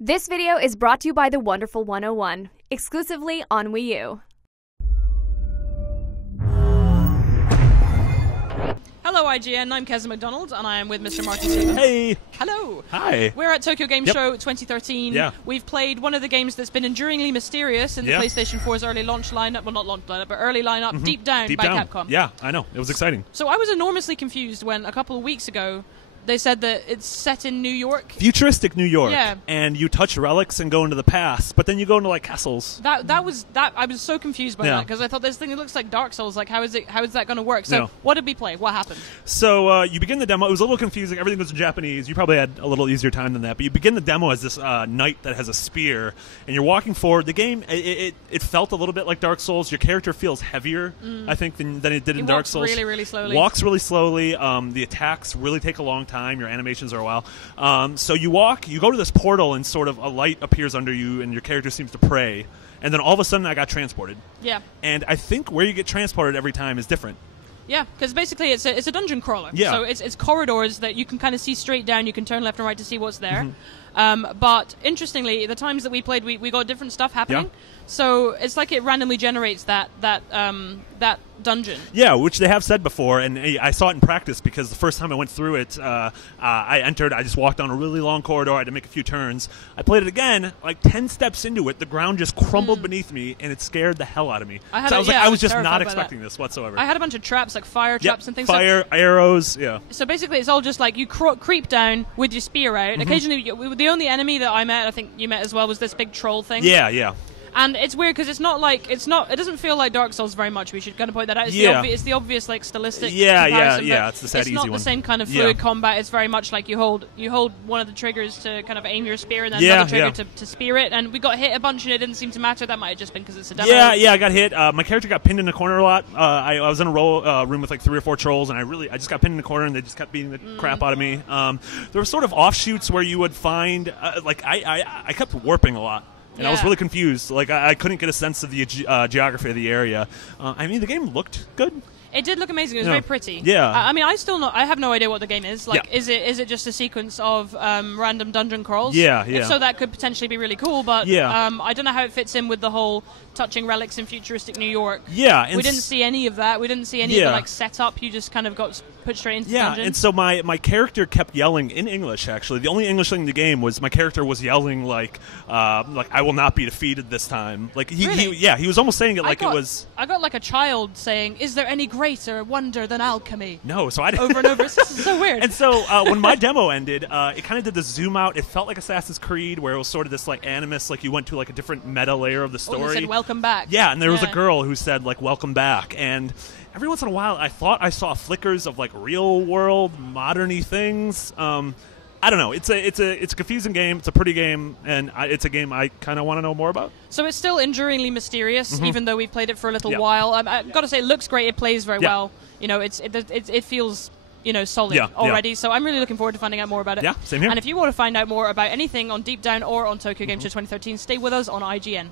This video is brought to you by the Wonderful 101, exclusively on Wii U. Hello IGN, I'm Keza McDonald, and I am with Mr. Marty Stevens. Hey! Hello! Hi! We're at Tokyo Game Show 2013. Yeah. We've played one of the games that's been enduringly mysterious in the PlayStation 4's early launch lineup, well not launch lineup, but early lineup, Deep Down by Capcom. Yeah, I know. It was exciting. So I was enormously confused when a couple of weeks ago they said that it's set in New York. Futuristic New York. Yeah. And you touch relics and go into the past, but then you go into like castles. I was so confused by that because I thought this thing looks like Dark Souls. Like how is that going to work? So what did we play? What happened? So you begin the demo. It was a little confusing. Everything was in Japanese. You probably had a little easier time than that. But you begin the demo as this knight that has a spear, and you're walking forward. The game it felt a little bit like Dark Souls. Your character feels heavier, I think, than it did in Dark Souls. Really, really slowly. Walks really slowly. The attacks really take a long time. Your animations are a while. So you walk. You go to this portal, and sort of a light appears under you, and your character seems to pray. And then all of a sudden, I got transported. Yeah. And I think where you get transported every time is different. Yeah, because basically it's a dungeon crawler. Yeah. So it's corridors that you can kind of see straight down. You can turn left and right to see what's there. But interestingly, the times that we played, we got different stuff happening. Yeah. So it's like it randomly generates that dungeon. Yeah, which they have said before, and I saw it in practice because the first time I went through it, I just walked down a really long corridor. I had to make a few turns. I played it again, like 10 steps into it, the ground just crumbled beneath me, and it scared the hell out of me. I was just not expecting this whatsoever. I had a bunch of traps, like fire traps and things. Fire, arrows, yeah. So basically, it's all just like you creep down with your spear out. Occasionally, the only enemy that I met, I think you met as well, was this big troll thing. Yeah, yeah. And it's weird because it doesn't feel like Dark Souls very much. We should kind of point that out. It's the obvious like stylistic comparison. Yeah. It's the sad, easy one. It's not the same kind of fluid combat. It's very much like you hold one of the triggers to kind of aim your spear, and then another trigger to spear it. And we got hit a bunch, and it didn't seem to matter. That might have just been because it's a demo. Yeah, I got hit. My character got pinned in the corner a lot. I was in a room with like 3 or 4 trolls, and I just got pinned in the corner, and they just kept beating the crap out of me. There were sort of offshoots where you would find I kept warping a lot. And I was really confused. Like, I couldn't get a sense of the geography of the area. I mean, the game looked good. It did look amazing. It was very pretty. Yeah. I mean, I have no idea what the game is. Like, is it just a sequence of random dungeon crawls? Yeah. If so, that could potentially be really cool. But I don't know how it fits in with the whole touching relics in futuristic New York. Yeah. We didn't see any of that. We didn't see any of the like setup. You just kind of got put straight into the dungeon. Yeah, and so my character kept yelling in English. Actually, the only English thing in the game was my character was yelling like I will not be defeated this time. Like he was almost saying it like it was. I got like a child saying, "Is there any greater wonder than alchemy?" No, so I over and over. This is so weird. And so when my demo ended, it kind of did the zoom out. It felt like Assassin's Creed, where it was sort of this like animus, like you went to like a different meta layer of the story. Oh, you said welcome back. Yeah, and there was a girl who said like welcome back, and every once in a while I thought I saw flickers of like real world modern-y things. I don't know. It's a confusing game. It's a pretty game, and it's a game I kind of want to know more about. So it's still enduringly mysterious, even though we've played it for a little while. I've got to say, it looks great. It plays very well. You know, it feels solid already. So I'm really looking forward to finding out more about it. Yeah, same here. And if you want to find out more about anything on Deep Down or on Tokyo Game Show 2013, stay with us on IGN.